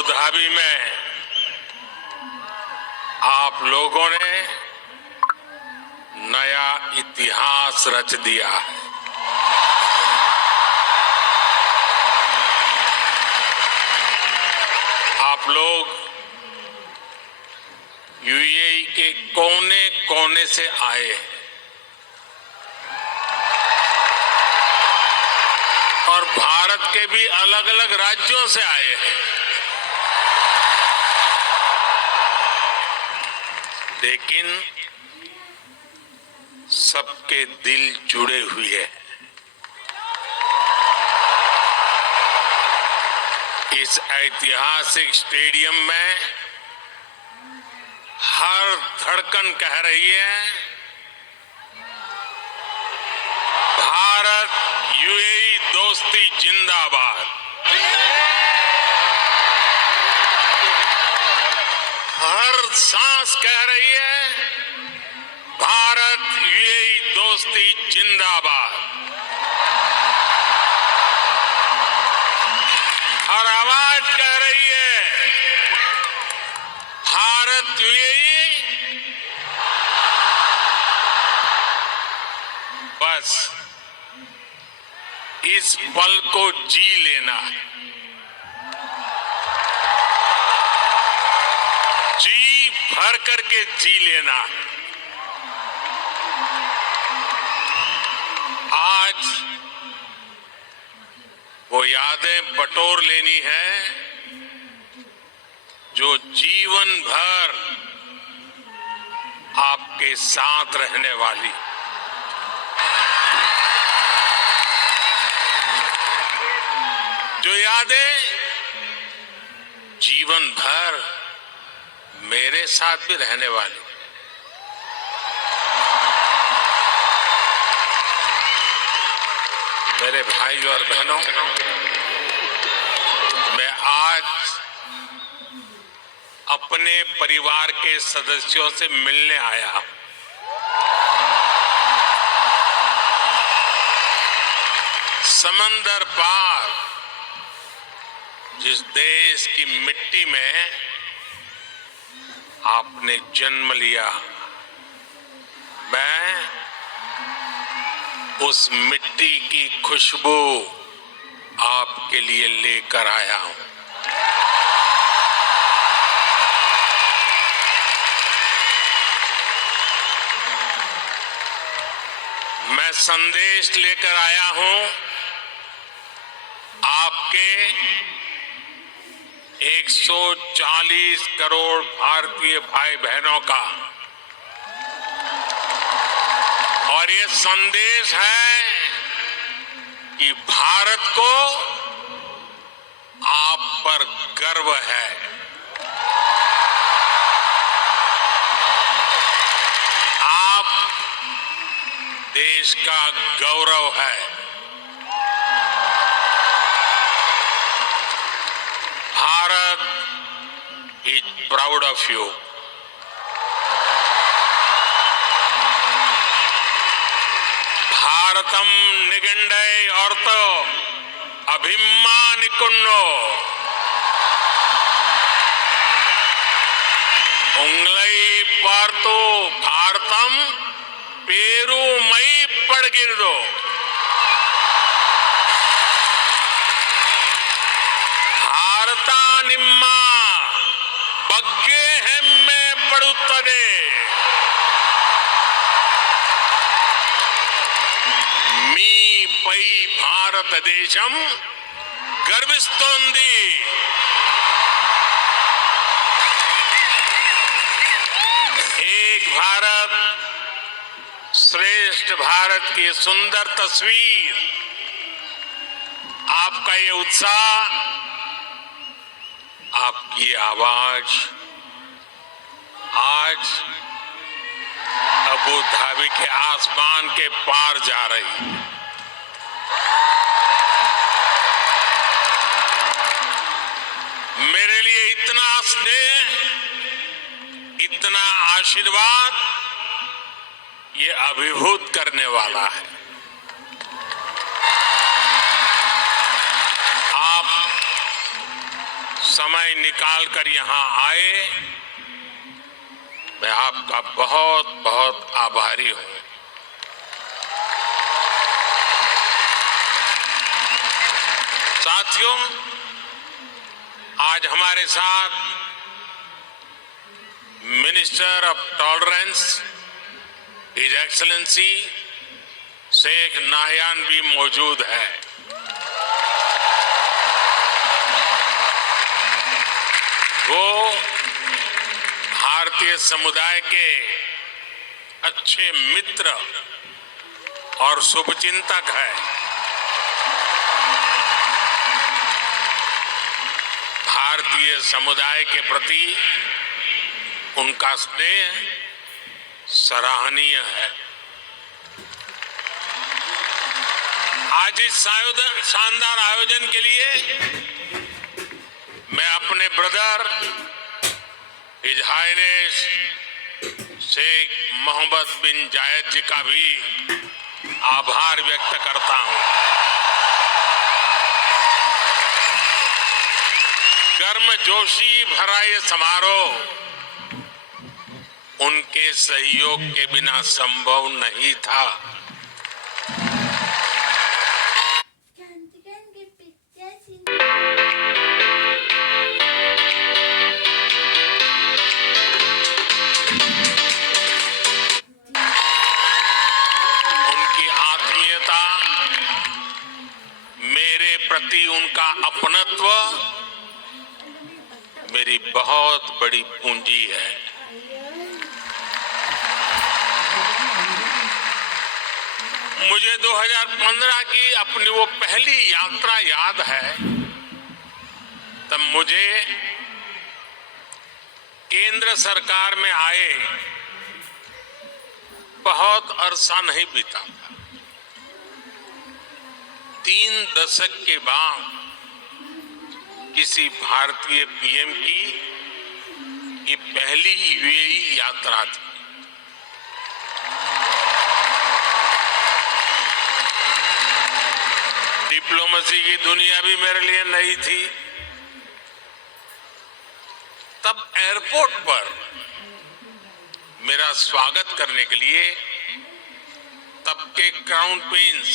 Abu Dhabi में आप लोगों ने नया इतिहास रच दिया है। आप लोग यूएई के कोने कोने से आए और भारत के भी अलग अलग राज्यों से आए हैं, लेकिन सबके दिल जुड़े हुए हैं। इस ऐतिहासिक स्टेडियम में हर धड़कन कह रही है, भारत यूएई दोस्ती जिंदाबाद। हर सांस कह रही है, भारत यूएई दोस्ती जिंदाबाद। हर आवाज कह रही है, भारत यूएई। बस इस पल को जी लेना है, जी भर करके जी लेना है। आज वो यादें बटोर लेनी है जो जीवन भर आपके साथ रहने वाली। जो यादें जीवन भर मेरे साथ भी रहने वाली। मेरे भाई और बहनों, मैं आज अपने परिवार के सदस्यों से मिलने आया हूं। समंदर पार जिस देश की मिट्टी में आपने जन्म लिया, मैं उस मिट्टी की खुशबू आपके लिए लेकर आया हूं। मैं संदेश लेकर आया हूं आपके 140 करोड़ भारतीय भाई बहनों का, और ये संदेश है कि भारत को आप पर गर्व है। आप देश का गौरव है। Bharat is proud of you. Bharatam निगंडय औरतो अभिमानिकुन्नो उंगलई पार्तो भारतम पेरू मई पड़गिरदो। भारता निम्मा बग्गे हेम्मे पड़ुत्तदे। मी पै भारत देशम गर्विस्तोंदी। एक भारत श्रेष्ठ भारत की सुंदर तस्वीर, आपका ये उत्साह, आपकी आवाज आज अबू धाबी के आसमान के पार जा रही है। मेरे लिए इतना स्नेह, इतना आशीर्वाद, ये अभिभूत करने वाला है। आप समय निकालकर यहां आए, मैं आपका बहुत बहुत आभारी हूं। साथियों, आज हमारे साथ minister of tolerance his excellency Sheikh Nahyan भी मौजूद है। वो भारतीय समुदाय के अच्छे मित्र और शुभचिंतक है। भारतीय समुदाय के प्रति उनका स्नेह सराहनीय है। आज इस शानदार आयोजन के लिए मैं अपने brother His Highness Sheikh Mohamed bin Zayed ji का भी आभार व्यक्त करता हूं। गर्मजोशी भरा ये समारोह उनके सहयोग के बिना संभव नहीं था। उनकी आत्मीयता, मेरे प्रति उनका अपनत्व मेरी बहुत बड़ी पूंजी है। मुझे 2015 की अपनी वो पहली यात्रा याद है। तब मुझे केंद्र सरकार में आए बहुत अरसा नहीं बीता था। 3 दशक के बाद किसी भारतीय पीएम की ये पहली यूएई यात्रा थी। डिप्लोमेसी की दुनिया भी मेरे लिए नई थी। तब एयरपोर्ट पर मेरा स्वागत करने के लिए तब के क्राउन प्रिंस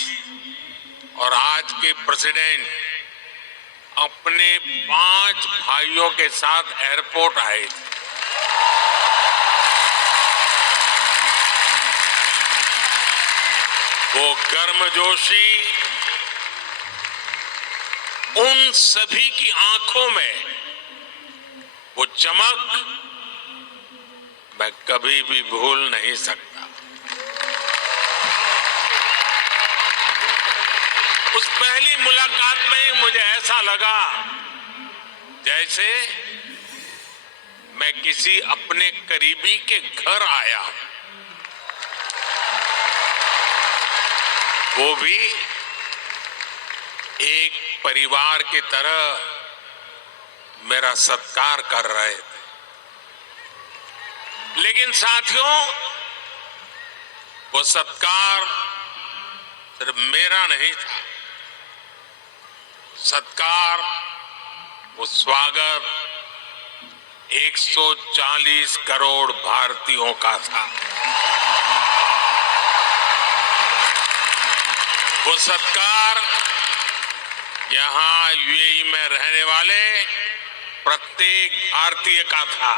और आज के प्रेसिडेंट अपने 5 भाइयों के साथ एयरपोर्ट आए। वो गर्मजोशी, उन सभी की आंखों में वो चमक मैं कभी भी भूल नहीं सकता। उस पहली मुलाकात में ही मुझे ऐसा लगा जैसे मैं किसी अपने करीबी के घर आया, वो भी एक परिवार की तरह मेरा सत्कार कर रहे थे। लेकिन साथियों, वो सत्कार सिर्फ मेरा नहीं था। सत्कार, वो स्वागत 140 करोड़ भारतीयों का था। वो सत्कार यहां यूएई में रहने वाले प्रत्येक भारतीय का था।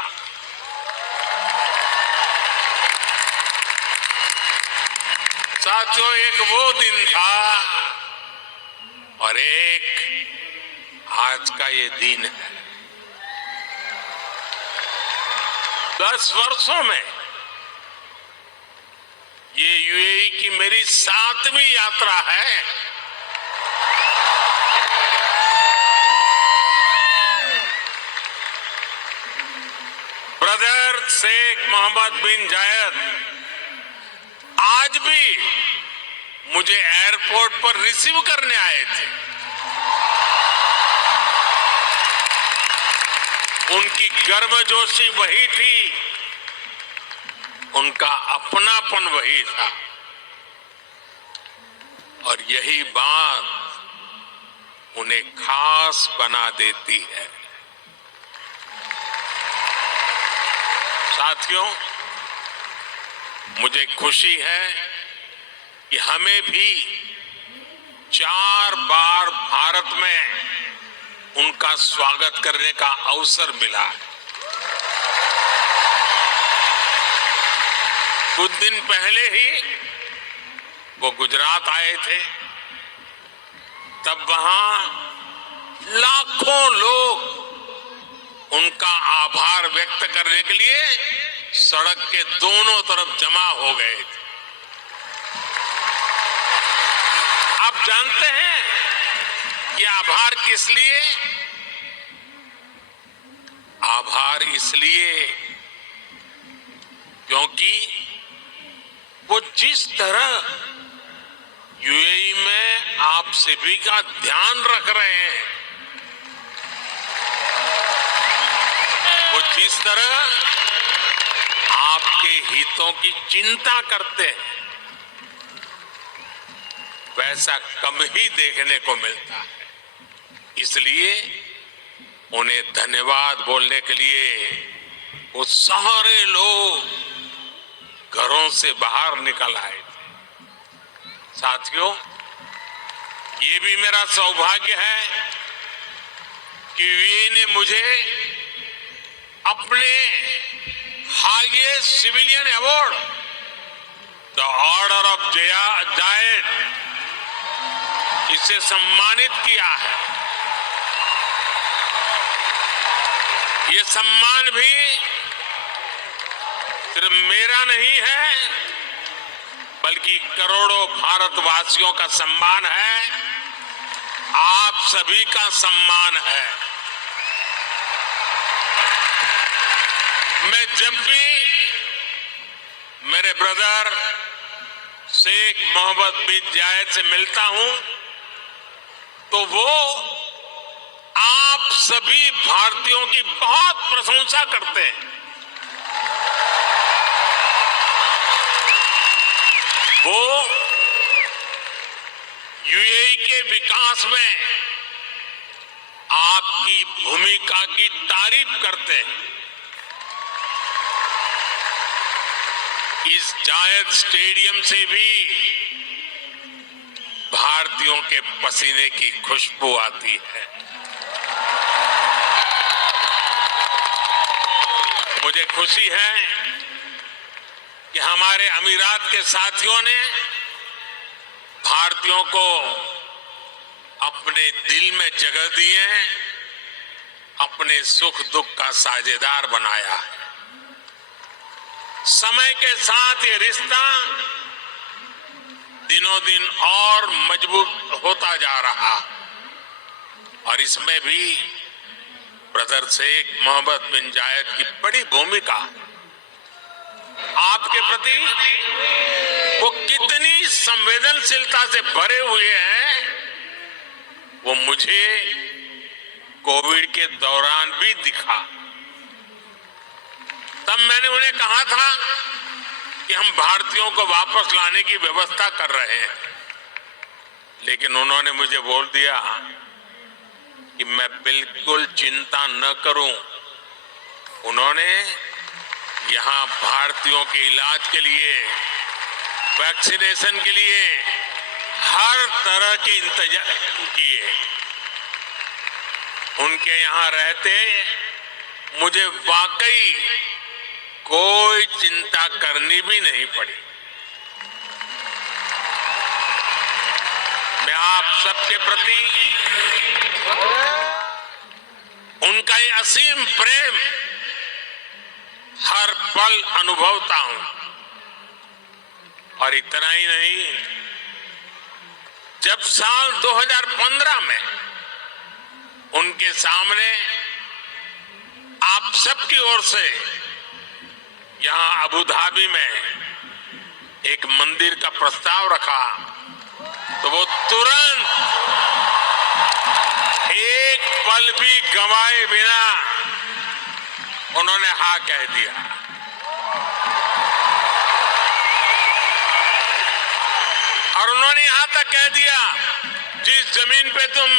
साथियों, एक वो दिन था और एक आज का ये दिन है। 10 वर्षों में ये यूएई की मेरी 7वीं यात्रा है। ब्रदर शेख मोहम्मद बिन जायद आज भी मुझे एयरपोर्ट पर रिसीव करने आए थे। उनकी गर्मजोशी वही थी, उनका अपनापन वही था। और यही बात उन्हें खास बना देती है। साथियों, मुझे खुशी है कि हमें भी 4 बार भारत में उनका स्वागत करने का अवसर मिला है। कुछ दिन पहले ही वो गुजरात आए थे, तब वहां लाखों लोग उनका आभार व्यक्त करने के लिए सड़क के दोनों तरफ जमा हो गए थे। आप जानते हैं कि आभार किस लिए? आभार इसलिए क्योंकि वो जिस तरह यूएई में आप सभी का ध्यान रख रहे हैं, वो जिस तरह आपके हितों की चिंता करते हैं, वैसा कम ही देखने को मिलता है। इसलिए उन्हें धन्यवाद बोलने के लिए वो सारे लोग घरों से बाहर निकल आए थे। साथियों, ये भी मेरा सौभाग्य है कि वे ने मुझे अपने highest civilian award the order of Zayed इसे सम्मानित किया है। ये सम्मान भी सिर्फ मेरा नहीं है, बल्कि करोड़ों भारतवासियों का सम्मान है, आप सभी का सम्मान है। मैं जब भी मेरे ब्रदर शेख मोहम्मद बिन जायद से मिलता हूं, तो वो आप सभी भारतीयों की बहुत प्रशंसा करते हैं। वो यूएई के विकास में आपकी भूमिका की तारीफ करते हैं। इस जायद स्टेडियम से भी भारतीयों के पसीने की खुशबू आती है। मुझे खुशी है कि हमारे अमीरात के साथियों ने भारतीयों को अपने दिल में जगह दी है, अपने सुख दुख का साझेदार बनाया है। समय के साथ ये रिश्ता दिनों दिन और मजबूत होता जा रहा, और इसमें भी ब्रदर शेख मोहम्मद बिन जायद की बड़ी भूमिका। आपके प्रति वो कितनी संवेदनशीलता से भरे हुए हैं, वो मुझे कोविड के दौरान भी दिखा। तब मैंने उन्हें कहा था कि हम भारतीयों को वापस लाने की व्यवस्था कर रहे हैं, लेकिन उन्होंने मुझे बोल दिया कि मैं बिल्कुल चिंता न करूं। उन्होंने यहां भारतीयों के इलाज के लिए, वैक्सीनेशन के लिए हर तरह के इंतजाम किए। उनके यहां रहते मुझे वाकई कोई चिंता करनी भी नहीं पड़ी। मैं आप सबके प्रति उनका ये असीम प्रेम हर पल अनुभवता हूं। और इतना ही नहीं, जब साल 2015 में उनके सामने आप सबकी ओर से यहां अबू धाबी में एक मंदिर का प्रस्ताव रखा, तो वो तुरंत एक पल भी गंवाए बिना उन्होंने हाँ कह दिया। और उन्होंने यहां तक कह दिया, जिस जमीन पे तुम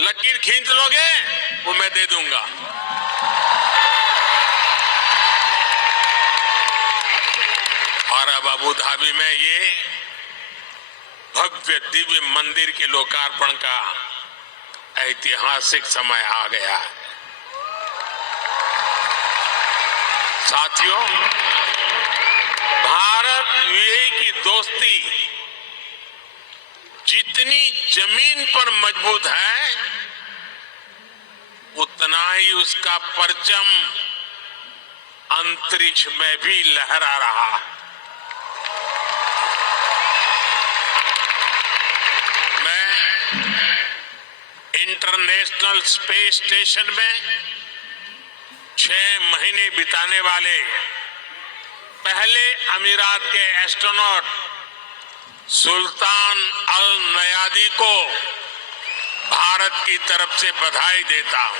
लकीर खींच लोगे वो मैं दे दूंगा। अब अबू धाबी में ये भव्य दिव्य मंदिर के लोकार्पण का ऐतिहासिक समय आ गया है। साथियों, भारत यूएई की दोस्ती जितनी जमीन पर मजबूत है, उतना ही उसका परचम अंतरिक्ष में भी लहरा रहा है। मैं इंटरनेशनल स्पेस स्टेशन में 6 महीने बिताने वाले पहले अमीरात के एस्ट्रोनॉट सुल्तान अल नयादी को भारत की तरफ से बधाई देता हूं।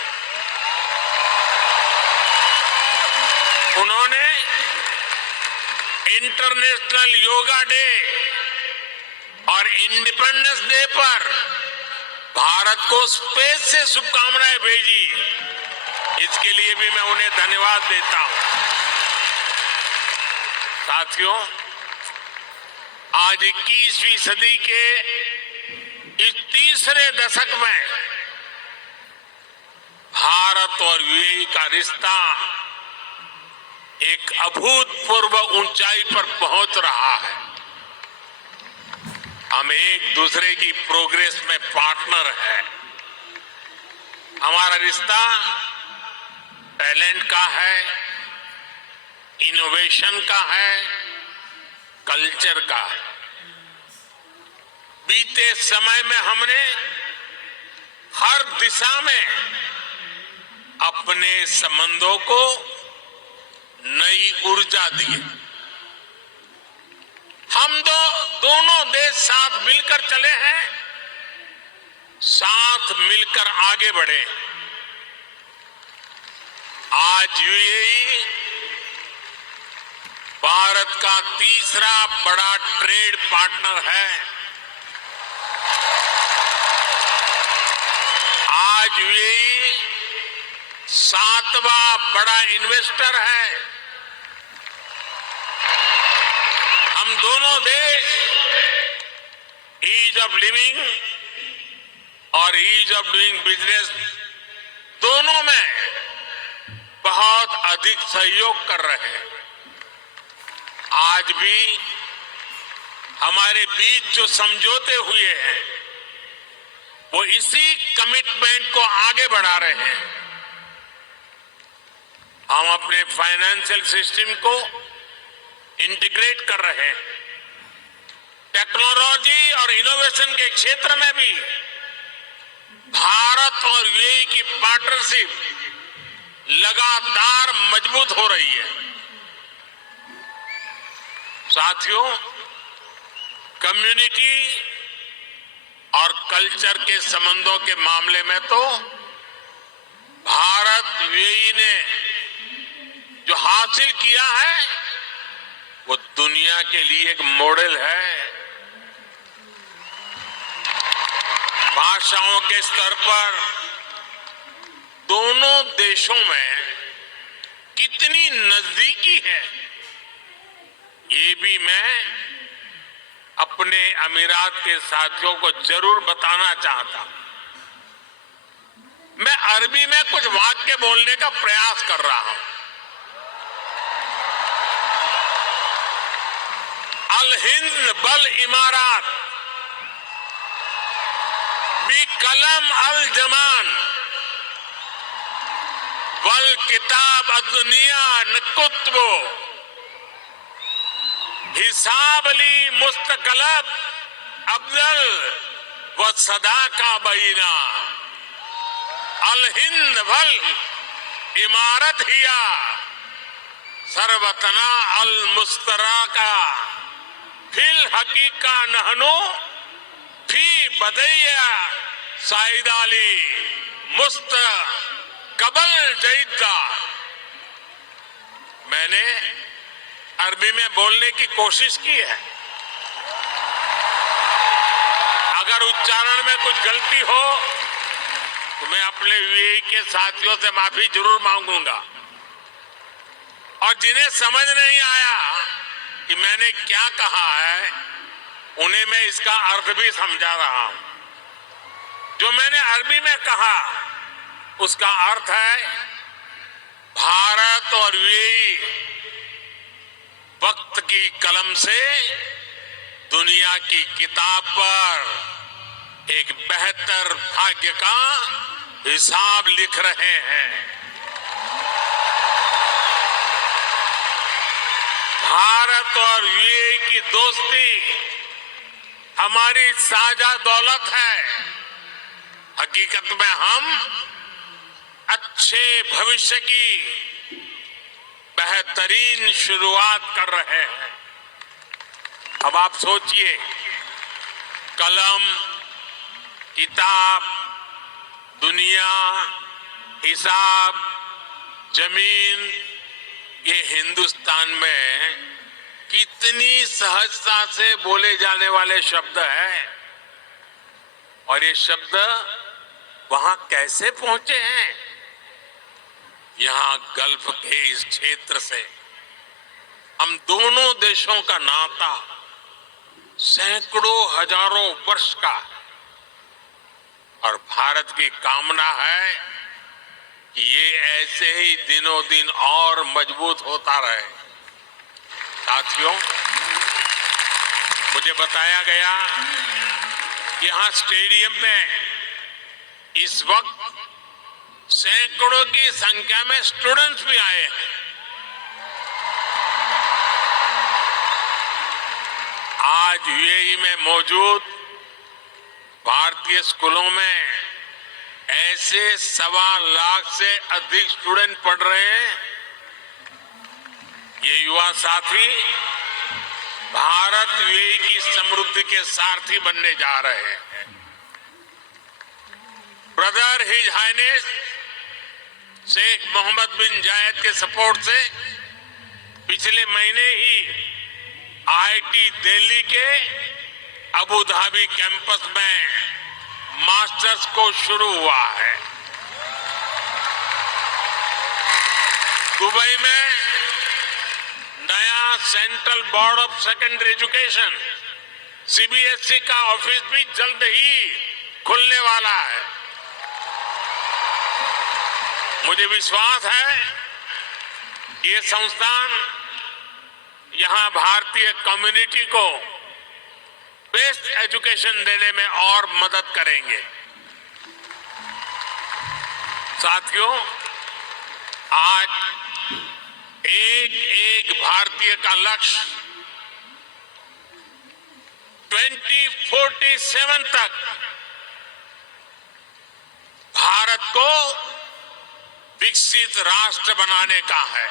उन्होंने इंटरनेशनल योगा डे और इंडिपेंडेंस डे पर भारत को स्पेस से शुभकामनाएं भेजी। इसके लिए भी मैं उन्हें धन्यवाद देता हूं। साथियों, आज 21वीं सदी के इस तीसरे दशक में भारत और यूएई का रिश्ता एक अभूतपूर्व ऊंचाई पर पहुंच रहा है। हम एक दूसरे की प्रोग्रेस में पार्टनर हैं। हमारा रिश्ता टैलेंट का है, इनोवेशन का है, कल्चर का है। बीते समय में हमने हर दिशा में अपने संबंधों को नई ऊर्जा दी। हम दोनों देश साथ मिलकर चले हैं, साथ मिलकर आगे बढ़े। आज यूएई भारत का तीसरा बड़ा ट्रेड पार्टनर है। आज यूएई 7वां बड़ा इन्वेस्टर है। हम दोनों देश ईज ऑफ लिविंग और ईज ऑफ डूइंग बिजनेस दोनों में बहुत अधिक सहयोग कर रहे हैं। आज भी हमारे बीच जो समझौते हुए हैं, वो इसी कमिटमेंट को आगे बढ़ा रहे हैं। हम अपने फाइनेंशियल सिस्टम को इंटीग्रेट कर रहे हैं। टेक्नोलॉजी और इनोवेशन के क्षेत्र में भी भारत और यूएई की पार्टनरशिप लगातार मजबूत हो रही है। साथियों, कम्युनिटी और कल्चर के संबंधों के मामले में तो भारत यूएई ने जो हासिल किया है, वो दुनिया के लिए एक मॉडल है। भाषाओं के स्तर पर दोनों देशों में कितनी नजदीकी है, ये भी मैं अपने अमीरात के साथियों को जरूर बताना चाहता हूं। मैं अरबी में कुछ वाक्य बोलने का प्रयास कर रहा हूं। अल हिंद बल इमारात बी कलम अल जमान वल किताब अदुनिया नकुत्बो हिसाब अली मुस्तकलब अफजल व सदा का बईना अल हिंद वल इमारत हिया सरवतना अल मुस्तरा का फिल हकीका नहनो फी बदैया साइदाली मुस्त कबल जईदा। मैंने अरबी में बोलने की कोशिश की है। अगर उच्चारण में कुछ गलती हो तो मैं अपने यूएई के साथियों से माफी जरूर मांगूंगा, और जिन्हें समझ नहीं आया कि मैंने क्या कहा है, उन्हें मैं इसका अर्थ भी समझा रहा हूं। जो मैंने अरबी में कहा उसका अर्थ है भारत और यूएई वक्त की कलम से दुनिया की किताब पर एक बेहतर भाग्य का हिसाब लिख रहे हैं। भारत और यूएई की दोस्ती हमारी साझा दौलत है। हकीकत में हम अच्छे भविष्य की बेहतरीन शुरुआत कर रहे हैं। अब आप सोचिए, कलम, किताब, दुनिया, हिसाब, जमीन, ये हिंदुस्तान में कितनी सहजता से बोले जाने वाले शब्द हैं, और ये शब्द वहां कैसे पहुंचे हैं? यहां गल्फ के इस क्षेत्र से हम दोनों देशों का नाता सैकड़ों हजारों वर्ष का है, और भारत की कामना है कि ये ऐसे ही दिनों दिन और मजबूत होता रहे। साथियों, मुझे बताया गया कि यहां स्टेडियम में इस वक्त सैकड़ों की संख्या में स्टूडेंट्स भी आए हैं। आज यूएई में मौजूद भारतीय स्कूलों में ऐसे 1.25 लाख से अधिक स्टूडेंट पढ़ रहे हैं। ये युवा साथी भारत यूएई की समृद्धि के सारथी बनने जा रहे हैं। Brother His Highness Sheikh Mohamed bin Zayed के सपोर्ट से पिछले महीने ही आईआईटी दिल्ली के अबू धाबी कैंपस में मास्टर्स कोर्स शुरू हुआ है। दुबई में नया central board of secondary education CBSE का ऑफिस भी जल्द ही खुलने वाला है। मुझे विश्वास है कि ये संस्थान यहां भारतीय कम्युनिटी को बेस्ट एजुकेशन देने में और मदद करेंगे। साथियों, आज एक एक भारतीय का लक्ष्य 2047 तक भारत को विकसित राष्ट्र बनाने का है।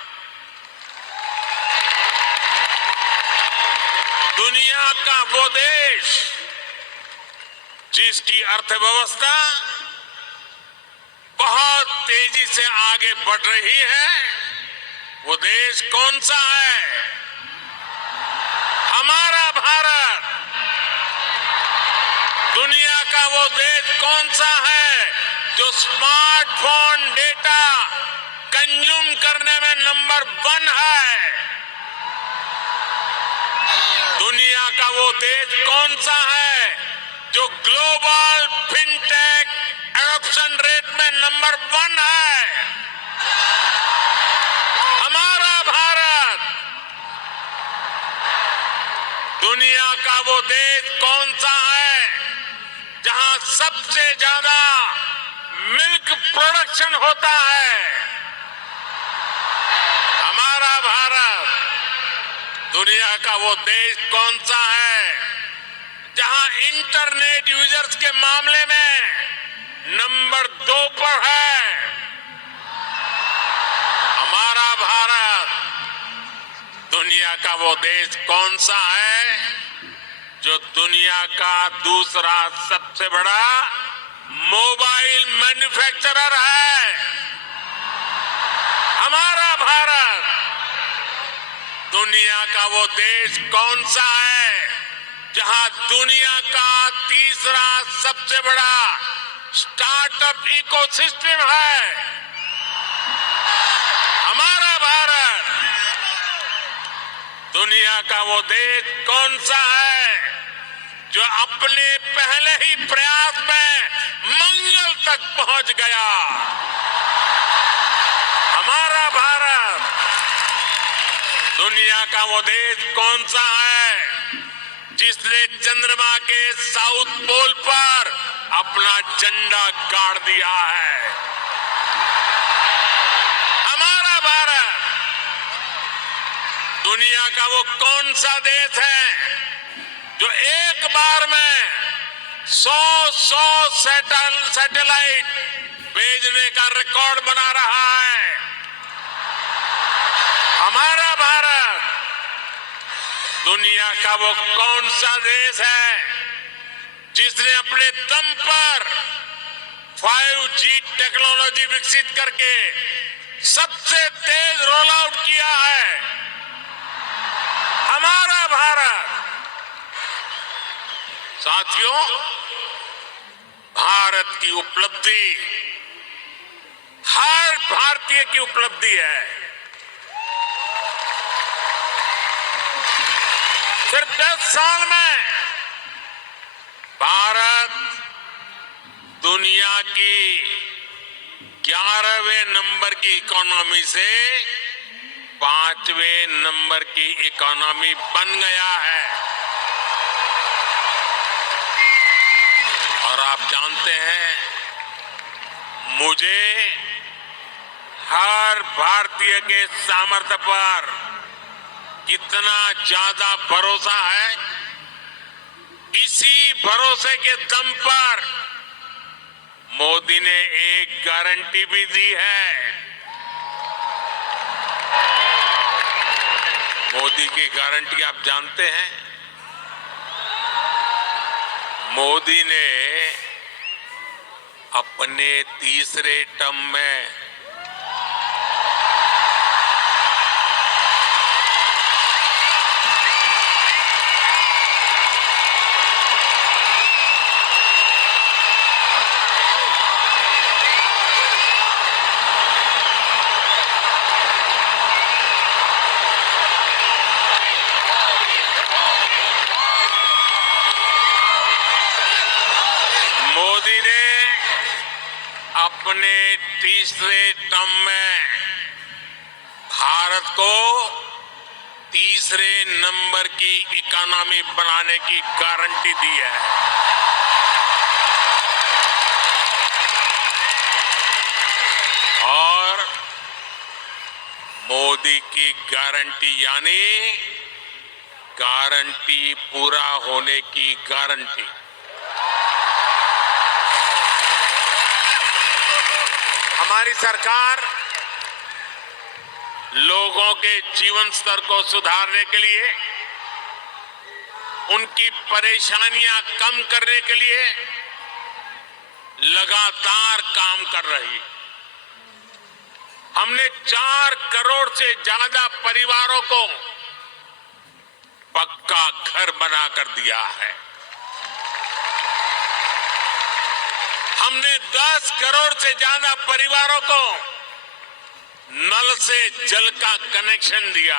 दुनिया का वो देश जिसकी अर्थव्यवस्था बहुत तेजी से आगे बढ़ रही है, वो देश कौन सा है? हमारा भारत। दुनिया का वो देश कौन सा है जो स्मार्टफोन डेटा कंज्यूम करने में नंबर 1 है? दुनिया का वो देश कौन सा है जो ग्लोबल फिनटेक एडॉप्शन रेट में नंबर 1 है? हमारा भारत। दुनिया का वो देश कौन सा है जहां सबसे ज्यादा मिल्क प्रोडक्शन होता है? हमारा भारत। दुनिया का वो देश कौन सा है जहां इंटरनेट यूजर्स के मामले में नंबर 2 पर है? हमारा भारत। दुनिया का वो देश कौन सा है जो दुनिया का दूसरा सबसे बड़ा मोबाइल मैन्युफैक्चरर है? हमारा भारत। दुनिया का वो देश कौन सा है जहां दुनिया का तीसरा सबसे बड़ा स्टार्टअप इकोसिस्टम है? हमारा भारत। दुनिया का वो देश कौन सा है जो अपने पहले ही प्रयास में मंगल तक पहुंच गया? हमारा भारत। दुनिया का वो देश कौन सा है जिसने चंद्रमा के साउथ पोल पर अपना झंडा गाड़ दिया है? हमारा भारत। दुनिया का वो कौन सा देश है जो एक बार में 100 सैटेलाइट भेजने का रिकॉर्ड बना रहा है? हमारा भारत। दुनिया का वो कौन सा देश है जिसने अपने दम पर 5G टेक्नोलॉजी विकसित करके सबसे तेज रोल आउट किया है? हमारा भारत। साथियों, भारत की उपलब्धि हर भारतीय की उपलब्धि है। सिर्फ 10 साल में भारत दुनिया की 11वें नंबर की इकोनॉमी से 5वें नंबर की इकोनॉमी बन गया है। और आप जानते हैं, मुझे हर भारतीय के सामर्थ्य पर कितना ज्यादा भरोसा है। इसी भरोसे के दम पर मोदी ने एक गारंटी भी दी है। मोदी की गारंटी आप जानते हैं? मोदी ने अपने तीसरे टर्म में अपने तीसरे टर्म में भारत को तीसरे नंबर की इकोनॉमी बनाने की गारंटी दी है। और मोदी की गारंटी यानी गारंटी पूरा होने की गारंटी। हमारी सरकार लोगों के जीवन स्तर को सुधारने के लिए, उनकी परेशानियां कम करने के लिए लगातार काम कर रही। हमने 4 करोड़ से ज्यादा परिवारों को पक्का घर बना कर दिया है। हमने 10 करोड़ से ज्यादा परिवारों को नल से जल का कनेक्शन दिया।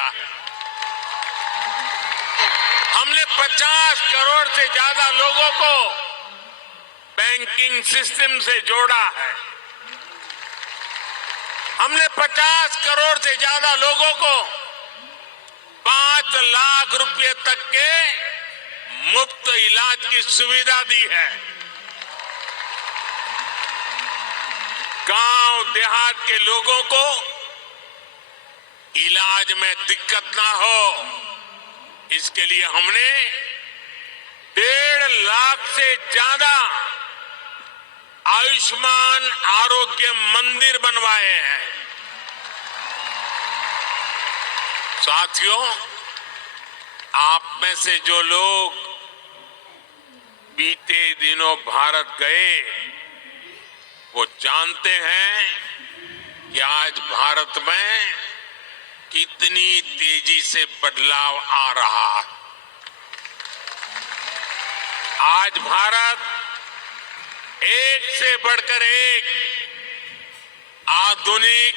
हमने 50 करोड़ से ज्यादा लोगों को बैंकिंग सिस्टम से जोड़ा है। हमने 50 करोड़ से ज्यादा लोगों को 5 लाख रुपए तक के मुफ्त इलाज की सुविधा दी है। गांव देहात के लोगों को इलाज में दिक्कत ना हो, इसके लिए हमने 1.5 लाख से ज्यादा आयुष्मान आरोग्य मंदिर बनवाए हैं। साथियों, आप में से जो लोग बीते दिनों भारत गए, वो जानते हैं कि आज भारत में कितनी तेजी से बदलाव आ रहा है। आज भारत एक से बढ़कर एक आधुनिक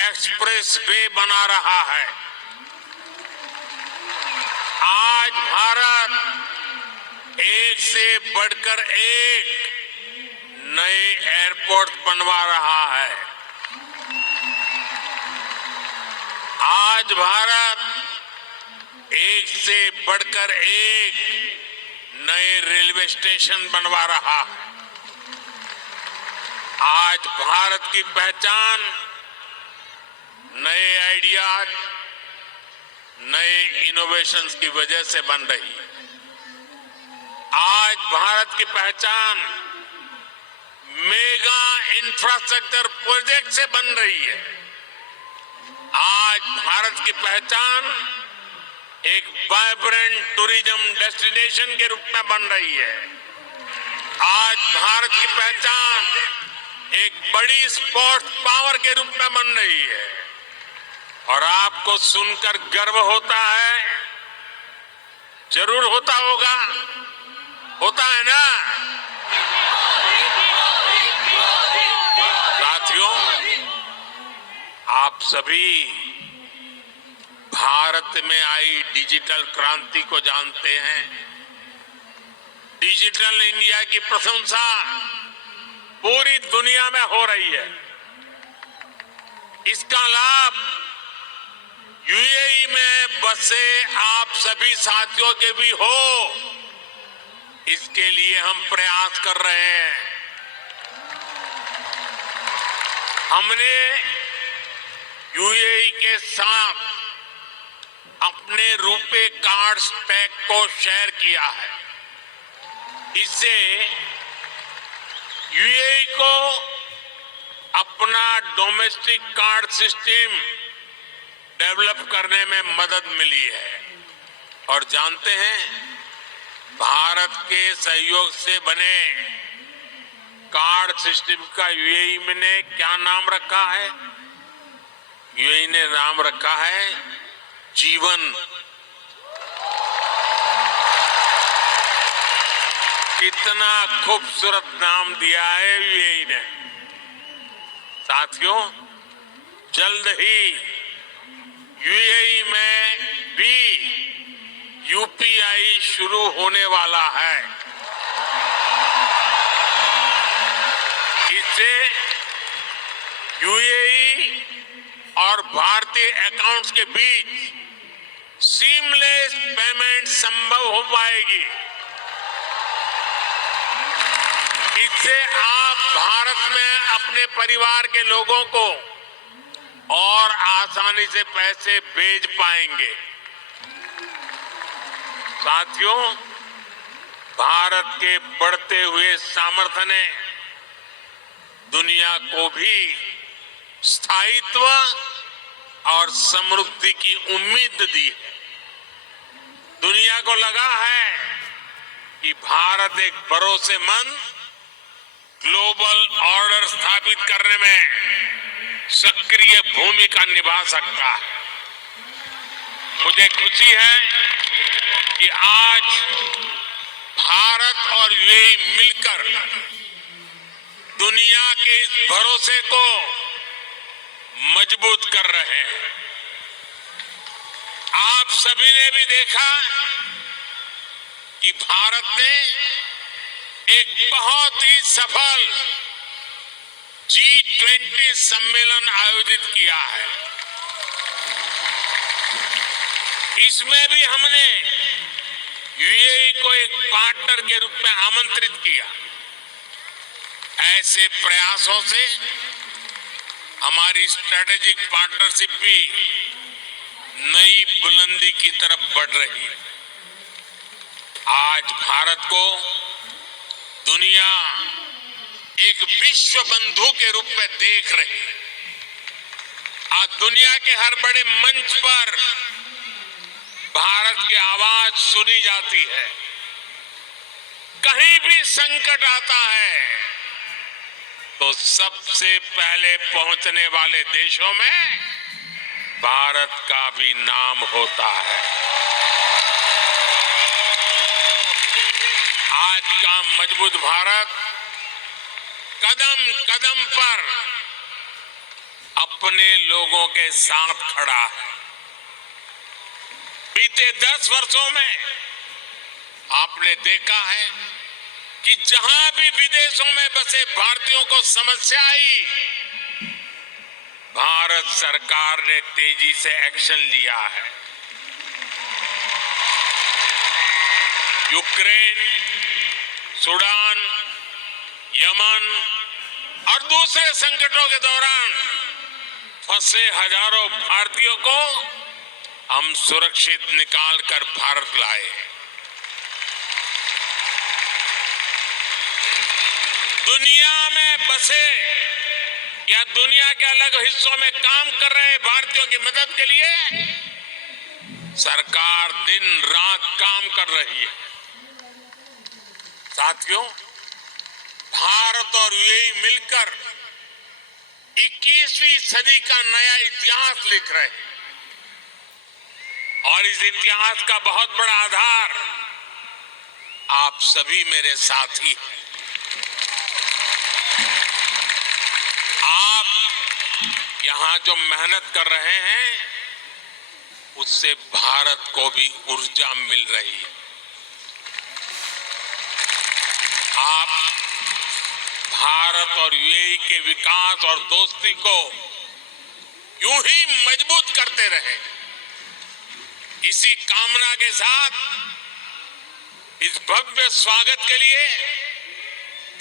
एक्सप्रेस वे बना रहा है। आज भारत एक से बढ़कर एक नए एयरपोर्ट बनवा रहा है। आज भारत एक से बढ़कर एक नए रेलवे स्टेशन बनवा रहा है। आज भारत की पहचान नए आइडियाज, नए इनोवेशंस की वजह से बन रही है। आज भारत की पहचान मेगा इंफ्रास्ट्रक्चर प्रोजेक्ट से बन रही है। आज भारत की पहचान एक वाइब्रेंट टूरिज्म डेस्टिनेशन के रूप में बन रही है। आज भारत की पहचान एक बड़ी स्पोर्ट्स पावर के रूप में बन रही है। और आपको सुनकर गर्व होता है, जरूर होता होगा, होता है ना साथियों? आप सभी भारत में आई डिजिटल क्रांति को जानते हैं। डिजिटल इंडिया की प्रशंसा पूरी दुनिया में हो रही है। इसका लाभ यूएई में बसे आप सभी साथियों के भी हो, इसके लिए हम प्रयास कर रहे हैं। हमने यूएई के साथ अपने रुपे कार्ड स्टैक को शेयर किया है। इससे यूएई को अपना डोमेस्टिक कार्ड सिस्टम डेवलप करने में मदद मिली है। और जानते हैं, भारत के सहयोग से बने कार्ड सिस्टम का यूएई ने क्या नाम रखा है? यूएई ने नाम रखा है जीवन। कितना खूबसूरत नाम दिया है यूएई ने। साथियों, जल्द ही यूएई में भी यूपीआई शुरू होने वाला है। इससे यूएई और भारतीय अकाउंट्स के बीच सीमलेस पेमेंट संभव हो पाएगी। इससे आप भारत में अपने परिवार के लोगों को और आसानी से पैसे भेज पाएंगे। साथियों, भारत के बढ़ते हुए सामर्थ्य ने दुनिया को भी स्थायित्व और समृद्धि की उम्मीद दी है। दुनिया को लगा है कि भारत एक भरोसेमंद ग्लोबल ऑर्डर स्थापित करने में सक्रिय भूमिका निभा सकता है। मुझे खुशी है कि आज भारत और यूएई मिलकर दुनिया के इस भरोसे को मजबूत कर रहे हैं। आप सभी ने भी देखा कि भारत ने एक बहुत ही सफल G20 सम्मेलन आयोजित किया है। इसमें भी हमने यूएई को एक पार्टनर के रूप में आमंत्रित किया। ऐसे प्रयासों से हमारी स्ट्रेटेजिक पार्टनरशिप भी नई बुलंदी की तरफ बढ़ रही है। आज भारत को दुनिया एक विश्व बंधु के रूप में देख रही है। आज दुनिया के हर बड़े मंच पर भारत की आवाज सुनी जाती है। कहीं भी संकट आता है तो सबसे पहले पहुंचने वाले देशों में भारत का भी नाम होता है। आज का मजबूत भारत कदम कदम पर अपने लोगों के साथ खड़ा है। बीते 10 वर्षों में आपने देखा है कि जहां भी विदेशों में बसे भारतीयों को समस्या आई, भारत सरकार ने तेजी से एक्शन लिया है। यूक्रेन, सूडान, यमन और दूसरे संकटों के दौरान फंसे हजारों भारतीयों को हम सुरक्षित निकालकर भारत लाए। दुनिया में बसे या दुनिया के अलग हिस्सों में काम कर रहे भारतीयों की मदद के लिए सरकार दिन रात काम कर रही है। साथियों, भारत और यूएई मिलकर 21वीं सदी का नया इतिहास लिख रहे हैं और इस इतिहास का बहुत बड़ा आधार आप सभी मेरे साथी हैं। आप यहां जो मेहनत कर रहे हैं उससे भारत को भी ऊर्जा मिल रही है। आप भारत और यूएई के विकास और दोस्ती को यूं ही मजबूत करते रहे। इसी कामना के साथ इस भव्य स्वागत के लिए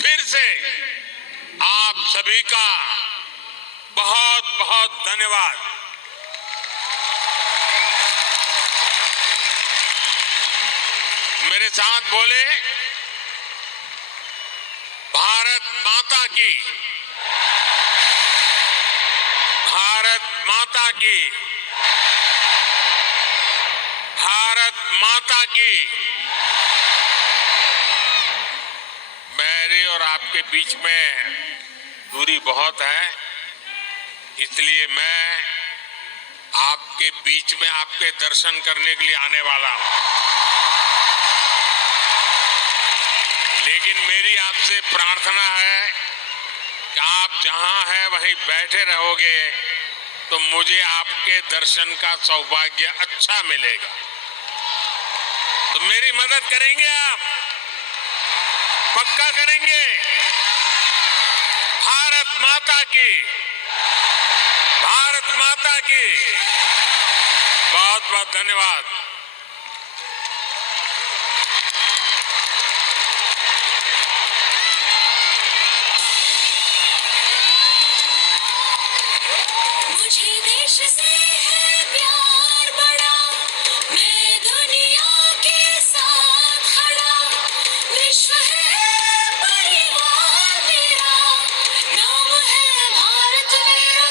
फिर से आप सभी का बहुत बहुत धन्यवाद। मेरे साथ बोले, भारत माता की, भारत माता की, भारत माता की। मेरे और आपके बीच में दूरी बहुत है, इसलिए मैं आपके बीच में आपके दर्शन करने के लिए आने वाला हूं। लेकिन मेरी आपसे प्रार्थना है कि आप जहां हैं वहीं बैठे रहोगे तो मुझे आपके दर्शन का सौभाग्य अच्छा मिलेगा। तो मेरी मदद करेंगे आप? पक्का करेंगे? भारत माता की, भारत माता की। बहुत बहुत धन्यवाद। मुझे देश से है प्यार बड़ा, मैं दुनिया के साथ खड़ा। विश्व है परिवार मेरा, नाम है भारत मेरा।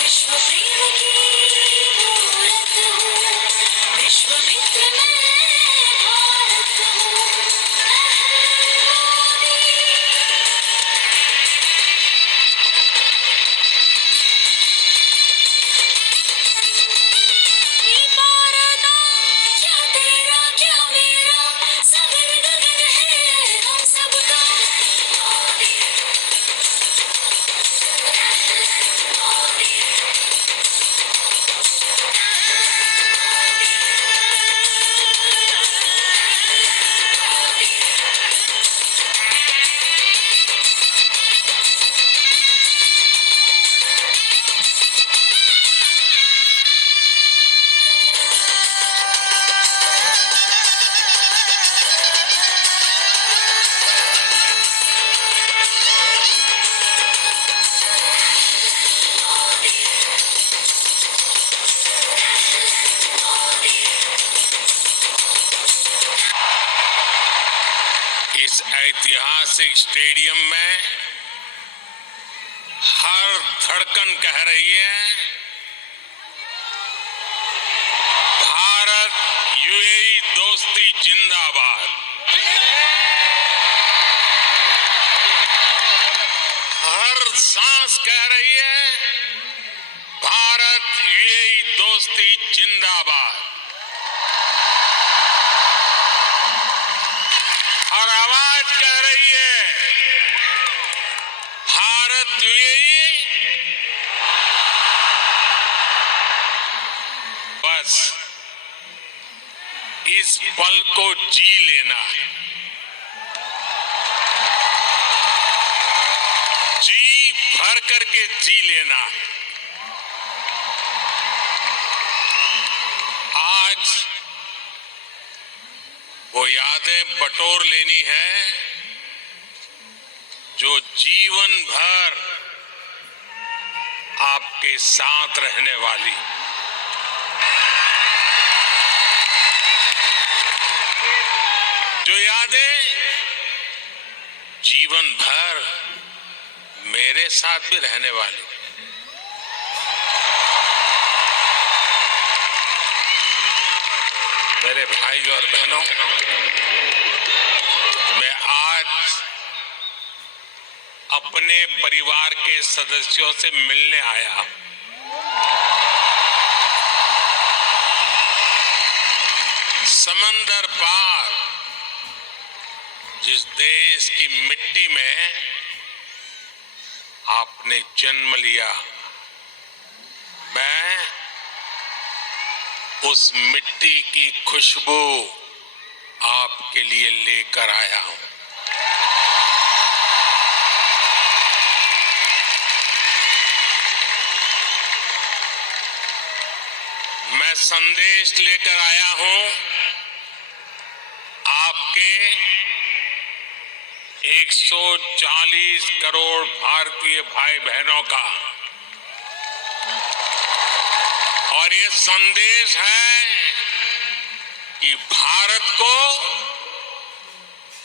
विश्व प्रेम की मूरत हूँ, विश्व मित्र मैं भारत हूँ। भारत क्या तेरा क्या मेरा, सब गगन है हम सबका। इस ऐतिहासिक स्टेडियम में हर धड़कन कह रही है, भारत यूएई दोस्ती जिंदाबाद। हर सांस कह रही है, भारत यूएई दोस्ती जिंदाबाद। और आवाज कह रही है, भारत यूएई पल को जी लेना है, जी भर करके जी लेना है। आज वो यादें बटोर लेनी है जो जीवन भर आपके साथ रहने वाली। जो यादें जीवन भर मेरे साथ भी रहने वाली। मेरे भाई और बहनों, मैं आज अपने परिवार के सदस्यों से मिलने आया हूं। समंदर पार जिस देश की मिट्टी में आपने जन्म लिया, मैं उस मिट्टी की खुशबू आपके लिए लेकर आया हूं। मैं संदेश लेकर आया हूं आपके 140 करोड़ भारतीय भाई बहनों का, और ये संदेश है कि भारत को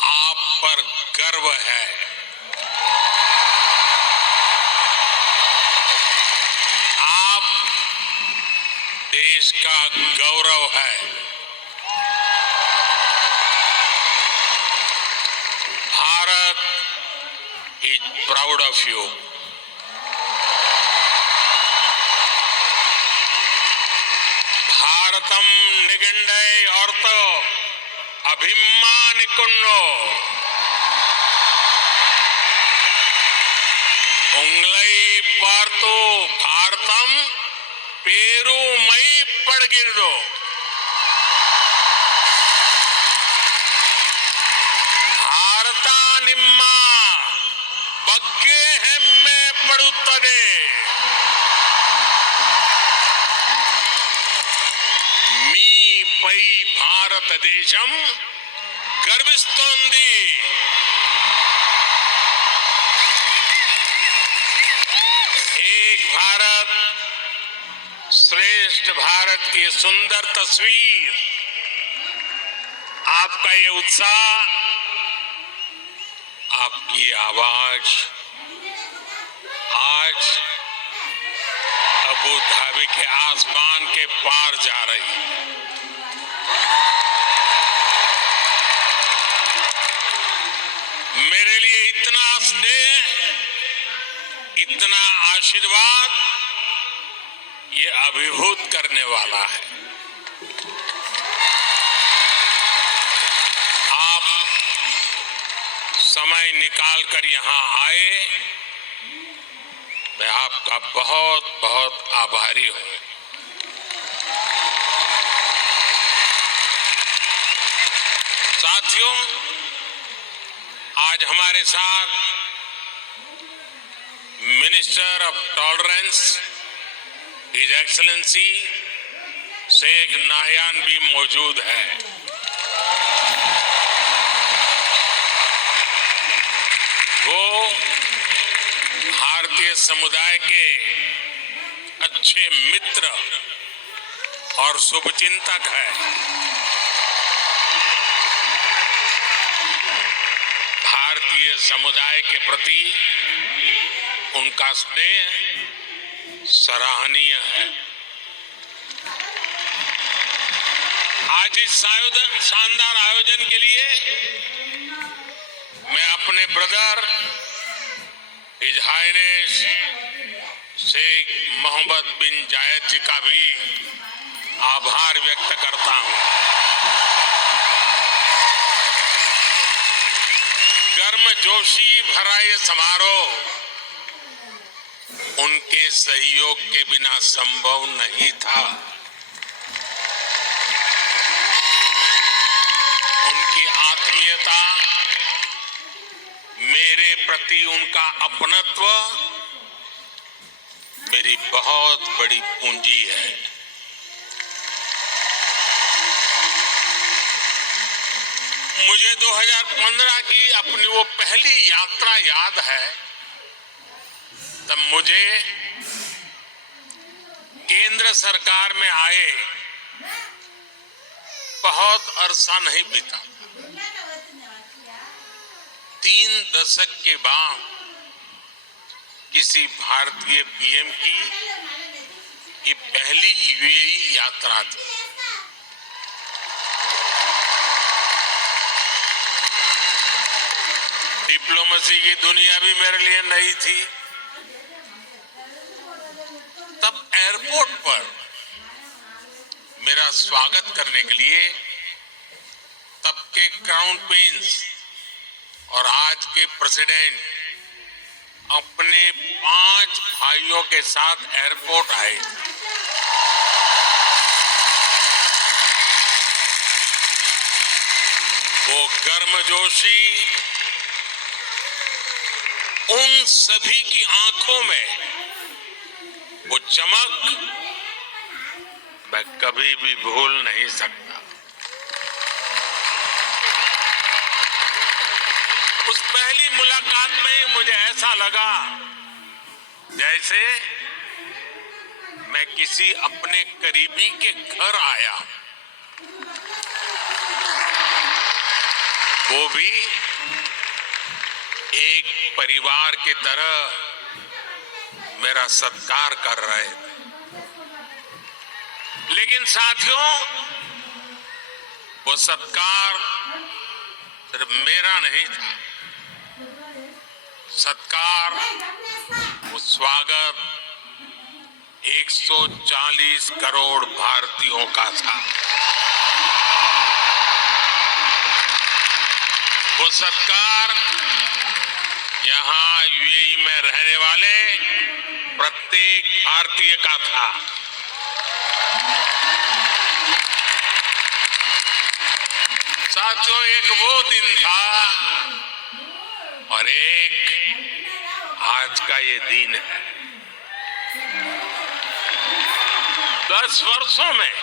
आप पर गर्व है। आप देश का गौरव है। Bharat is proud of you. भारतम निगंडय औरतो अभिमानिकुन्नो उंगलई पार्तो भारतम पेरू मई पड़गिरो। भारता निम्मा बग्गे हेम्मे पड़ुत्तदे। मी पै भारत देशम गर्विस्तोंदी। एक भारत श्रेष्ठ भारत की सुंदर तस्वीर, आपका ये उत्साह, आपकी आवाज आज अबू धाबी के आसमान के पार जा रही है। मेरे लिए इतना स्नेह, इतना आशीर्वाद, ये अभिभूत करने वाला है। आप समय निकालकर यहां आए, मैं आपका बहुत बहुत आभारी हूं। साथियों, आज हमारे साथ minister of tolerance his excellency Sheikh Nahyan भी मौजूद है। वो भारतीय समुदाय के अच्छे मित्र और शुभचिंतक है। भारतीय समुदाय के प्रति उनका स्नेह सराहनीय है। आज इस शानदार आयोजन के लिए मैं अपने brother His Highness Sheikh Mohamed bin Zayed ji का भी आभार व्यक्त करता हूं। गर्मजोशी भरा ये समारोह उनके सहयोग के बिना संभव नहीं था। आत्मीयता, मेरे प्रति उनका अपनत्व मेरी बहुत बड़ी पूंजी है। मुझे 2015 की अपनी वो पहली यात्रा याद है। तब मुझे केंद्र सरकार में आए बहुत अरसा नहीं बीता। 3 दशक के बाद किसी भारतीय पीएम की ये पहली यूएई यात्रा थी। डिप्लोमेसी की दुनिया भी मेरे लिए नई थी। तब एयरपोर्ट पर मेरा स्वागत करने के लिए तब के क्राउन प्रिंस और आज के प्रेसिडेंट अपने 5 भाइयों के साथ एयरपोर्ट आए। वो गर्मजोशी उन सभी की आंखों में, वो चमक मैं कभी भी भूल नहीं सकता। उस पहली मुलाकात में ही मुझे ऐसा लगा जैसे मैं किसी अपने करीबी के घर आया, वो भी एक परिवार की तरह मेरा सत्कार कर रहे थे। लेकिन साथियों, वो सत्कार सिर्फ मेरा नहीं था। सत्कार, वो स्वागत 140 करोड़ भारतीयों का था। वो सत्कार यहां यूएई में रहने वाले प्रत्येक भारतीय का था। साथियों, एक वो दिन था और एक आज का ये दिन है। 10 वर्षों में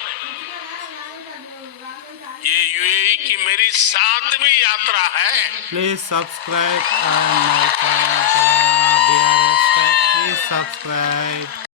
ये यूएई की मेरी 7वीं यात्रा है। Please subscribe and my channel, BRS Tech. Please subscribe.